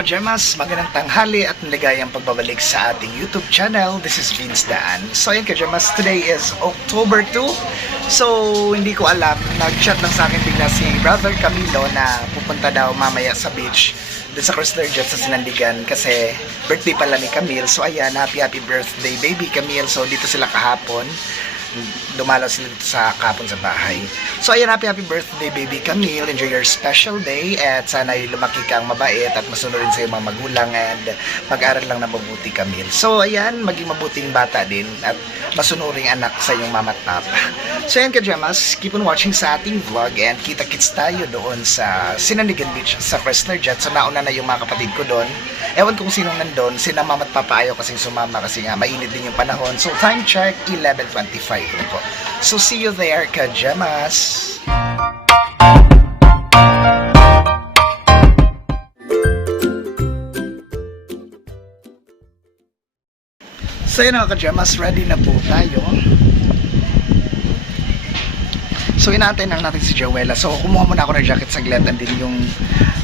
kajemas, magandang tanghali at maligayang pagbabalik sa ating YouTube channel. This is Vince Daan. So ayun kajemas, today is October 2. So hindi ko alam, nag-chat lang sa akin bigla si Brother Camilo na pupunta daw mamaya sa beach doon sa Chrysler Jet sa Sinandigan kasi birthday pala ni Camille. So ayan, happy birthday baby Camille. So dito sila kahapon. Dumalaw sila dito sa kapon sa bahay. So ayan, happy birthday baby Camille. Enjoy your special day at sana lumaki kang mabait at masunurin sa iyong mga magulang and mag-aral lang na mabuti Camille. So ayan, maging mabuting bata din at masunuring anak sa iyong mama at papa. So ayan kajemas, keep on watching sa ating vlog and kita-kits tayo doon sa Sinandigan Beach sa Chrysler Jet. So nauna na yung mga kapatid ko doon. Ewan kung sinong nandun, sina mama at papa ayaw kasing sumama kasi nga mainit din yung panahon. So time check, 11:25 po. So see you there kajemas. So yun mga kajemas, ready na po tayo. So inaantay lang natin si Joella. So kumuha muna ako ng jacket saglit and din yung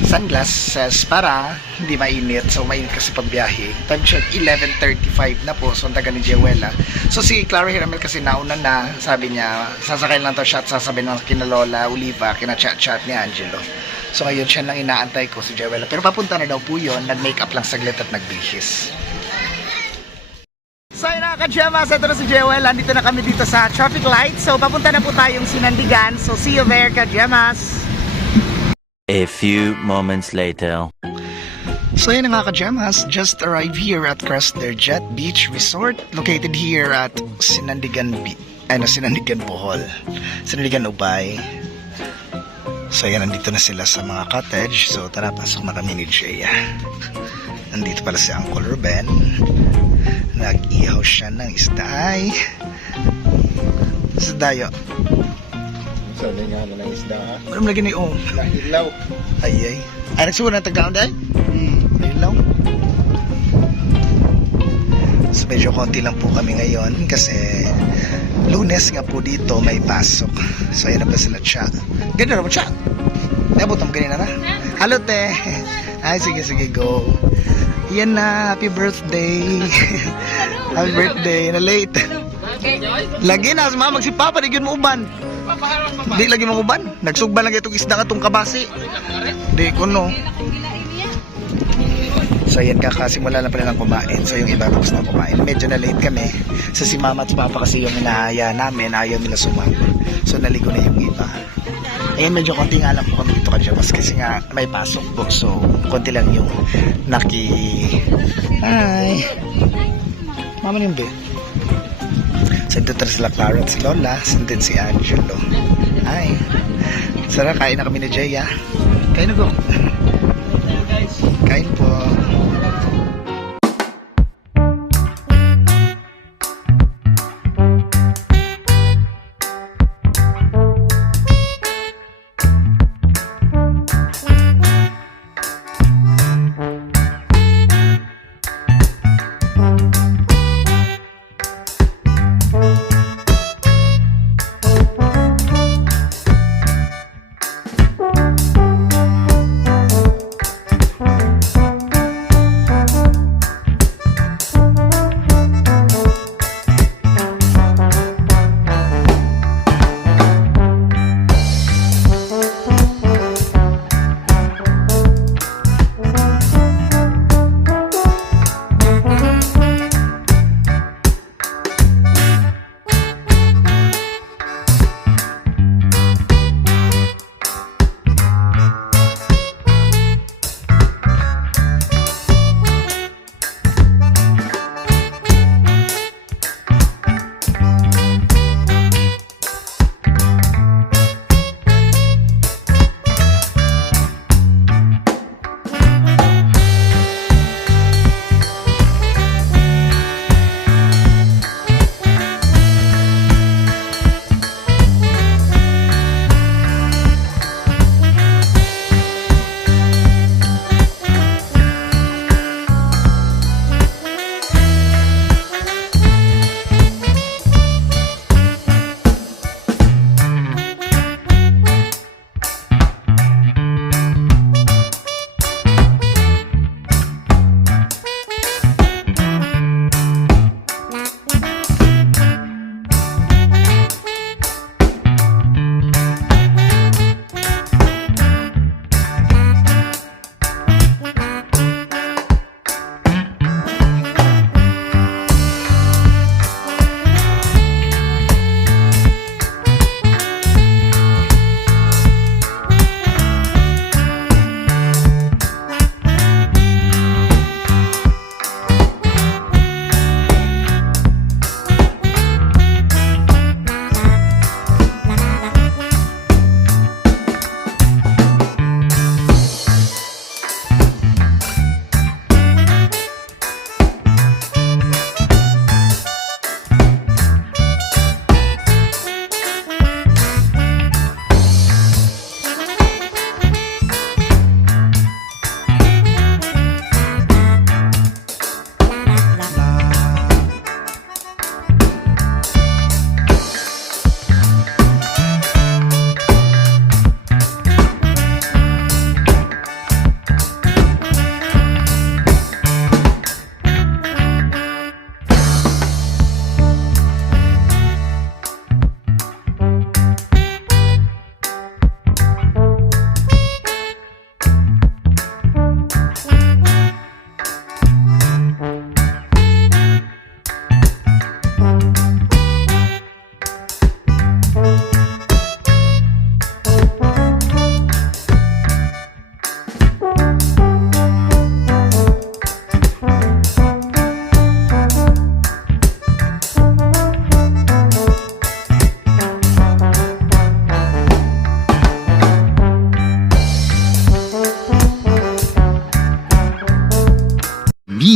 sunglasses para hindi mainit. So mainit kasi pag biyahe. Time check 11:35 na po. So ang taga ni Joella. So si Clara Hiramel kasi nauna na. Sabi niya sasakay lang to siya at sasabihin ng kina Lola Oliva, kina chat ni Angelo. So ngayon siya lang inaantay ko si Joella. Pero papunta na daw po yun. Nag-makeup lang saglit at nagbihis. So yun na kajemas, ito na si Joella. Andito na kami dito sa traffic light. So papunta na po tayong Sinandigan. So see you there kajemas. A few moments later. So yun na nga kajemas, just arrived here at Chrysler Jet Beach Resort located here at Sinandigan Sinandigan Bohol, Sinandigan Ubay. So yan, nandito na sila sa mga cottage. So tara, pasok na kami ni Jaya. Nandito pala si Uncle Ruben. Nag-ihaw siya ng isda. Ay sa dayo. Sabi nga mo ng isda ha? Ano mo lagi na yung Nahilaw. Ay nagsubo na tagdaon dahil? Ilaw. So medyo konti lang po kami ngayon kasi Lunes nga po dito may pasok. So ayun na pa sila Cha. Ganda na mo Cha. Nabot mo kanina na? Hello te. Ay sige go. Yan na, happy birthday. Happy birthday, na late. Lagi na, sumamag si Papa, di mo uban. Di lagi mo uban. Nagsugban lang itong isda katong kabasi. Di ko no. So yan, kakasimula na pala ng kumain. So yung iba tapos na kumain. Medyo na late kami. So si Mama at si Papa kasi yung inahaya namin, ayaw nila sumama. So naligo na yung iba. Ayan, medyo konti nga lang po kami dito kajemas kasi nga may pasok po. So konti lang yung Hi Mama nimbe. So dito sila Clara at si Lola. Sandin si Angelo. Hi. Sara, kain na kami ni Jaya. Kain na go. Kain po.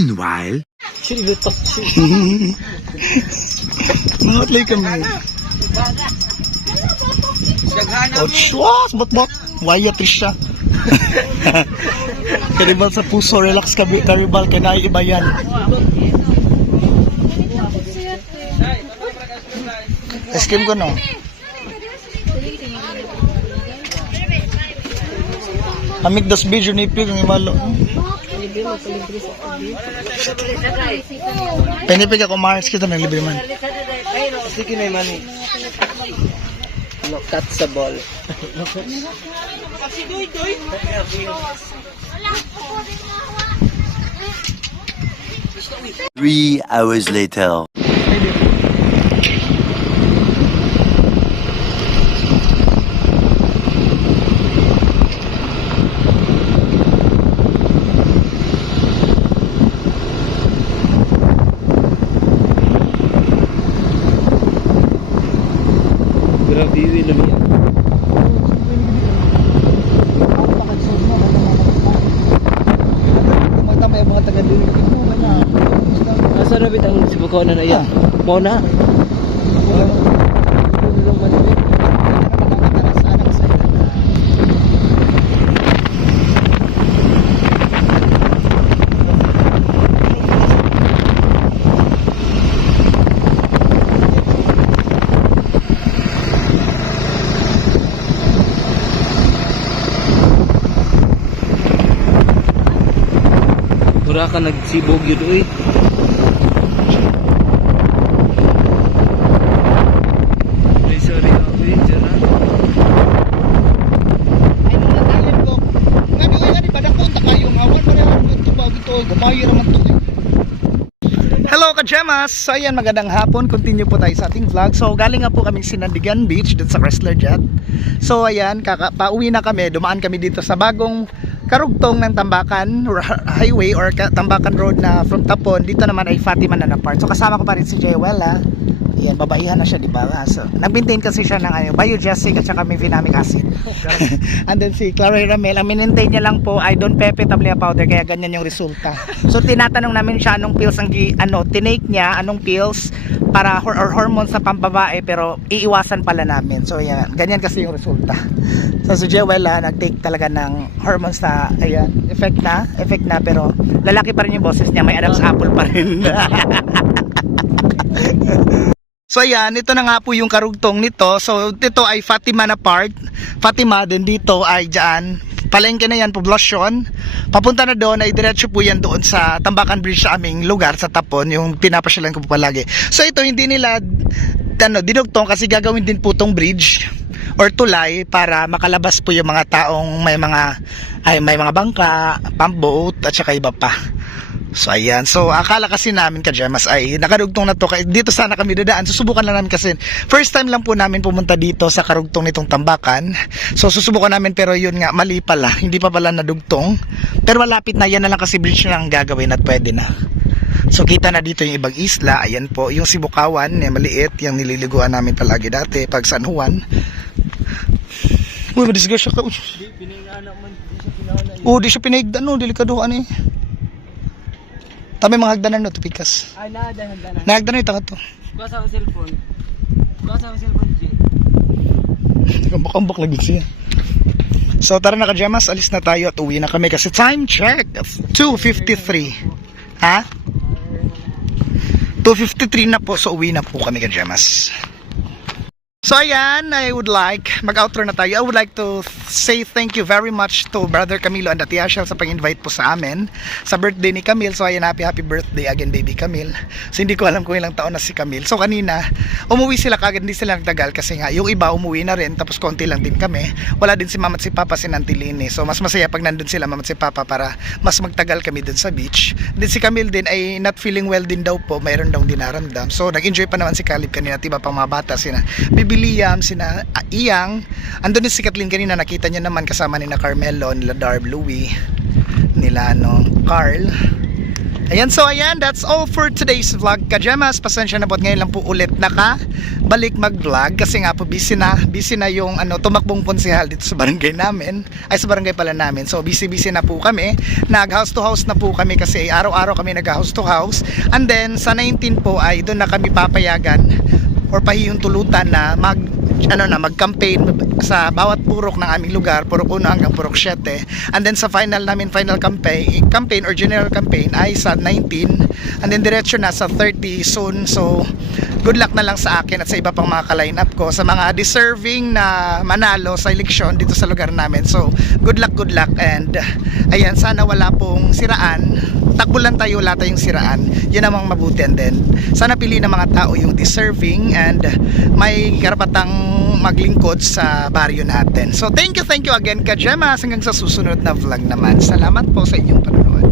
Meanwhile, Silbutok siya. Nangatlay kami. Oh, shwas! Bot-bot! Waya Trisha. Karibal sa puso, relax ka, karibal, kaya naiiba yan. Ice cream ko, no? Amig das video ni Pig, ang imalo. Pinipig ako, Mars, kita ng libre man. Sige na yung money. No, cut sa ball. 3 hours later. Grabe yung ilumi yan. Magtamay ang mga taga-dinig mo, wala. Asa na bit ang sibukaw na iya? Mo na? Mura ka nagsibog yun uy. Ay sorry ako yun dyan ha. Ay, nangatayan ko. Nga di padakon, takayong awan, parehong ito ba ito, gumayo naman ito. Hello ka-Gemas! So ayan, magandang hapon. Continue po tayo sa ating vlog. So galing nga po kaming Sinandigan Beach dun sa Chrysler Jet. So ayan, pauwi na kami. Dumaan kami dito sa bagong karugtong ng Tambakan Highway or Tambakan Road na from Tapon. Dito naman ay Fatima na part. So kasama ko pa rin si Jewela. Ayan, babaihan na siya, di ba? So, nag-maintain kasi siya ng biogesic at saka may vinamic acid. And then si Clara Ramel, ang minintay niya lang po ay Don Pepe Tablia powder, kaya ganyan yung resulta. So tinatanong namin siya anong pills ang tinake niya, anong pills para or hormones sa pambabae, pero iiwasan pala namin. So ayan, ganyan kasi yung resulta. So si Jewela nag-take talaga ng hormones na ayan, effect na, pero lalaki pa rin yung boses niya, may Adam's apple pa rin. So ayan, ito na nga po yung karugtong nito. So dito ay Fatima na part. Fatima din dito ay dyan. Palengke na yan, poblasyon. Papunta na doon ay diretso po yan doon sa Tambakan Bridge sa aming lugar sa Tapon, yung pinapasyalan ko po palagi. So ito hindi nila dinugtong kasi gagawin din po tong bridge or tulay para makalabas po yung mga taong may mga bangka, pump boat at saka iba pa. So ayan, so akala kasi namin ka-Gemas ay nakarugtong na to, dito sana kami dadaan. Susubukan lang namin kasi first time lang po namin pumunta dito sa karugtong nitong Tambakan. So susubukan namin, pero yun nga, mali pala, hindi pa pala nadugtong. Pero malapit na, yan na lang kasi bridge na lang gagawin at pwede na. So kita na dito yung ibang isla. Ayan po, yung Sibukawan, yung maliit, yung nililiguan namin palagi dati pag San Juan. Uy, madisgrasya ka. Di siya pinahigdan, no, delikaduhan eh. Tama yung mga hagdanan no, tupikas. Ay, hagdanan. Nahagdanan ito ka to. Kuha sa cellphone. G. Kambak lagi siya. So tara na ka-Gemas, alis na tayo at uwi na kami kasi time check 2:53. Ha? 2:53 na po, so uwi na po kami ka-Gemas. So ayan, mag-outro na tayo. I would like to say thank you very much to Brother Camilo and Ate Ashel sa pag-invite po sa amin sa birthday ni Camille. So ayan, happy birthday again baby Camille. So hindi ko alam kung ilang taon na si Camille. So kanina, umuwi sila kagad, hindi sila nagtagal kasi nga yung iba umuwi na rin, tapos konti lang din kami. Wala din si Mama at si Papa, si Nanti Lini. So mas masaya pag nandun sila Mama at si Papa para mas magtagal kami dun sa beach. Din si Camille din ay not feeling well din daw po, mayroon daw dinaramdam. So nag-enjoy pa naman si Caleb kanina, tiba pang mga bata, sina Liam, sina Iyang, andun din si Kathleen kanina, nakita niya naman kasama ni na Carmelo, nila Darb, Louie, nila Carl, Ayan, that's all for today's vlog, Kajamas. Pasensya na po at ngayon lang po ulit nakabalik mag-vlog kasi nga po busy na yung tumakbong konsehal dito sa barangay namin, ay sa barangay pala namin. So busy na po kami, nag house to house na po kami kasi araw-araw kami nag house to house, and then sa 19 po ay doon na kami papayagan or pahihintulutan na mag-campaign sa bawat purok ng aming lugar, purok 1 hanggang purok 7. And then sa final campaign or general campaign ay sa 19, and then diretso na sa 30 soon. So good luck na lang sa akin at sa iba pang mga ka-line up ko, sa mga deserving na manalo sa eleksyon dito sa lugar namin. So good luck, and ayan, sana wala pong siraan. Takbo lang tayo, wala tayong siraan. Yun namang mabuti. And then sana pili ng mga tao yung deserving and may karapatang maglingkod sa baryo natin. So thank you again, Kajamas. Hanggang sa susunod na vlog naman. Salamat po sa inyong panonood.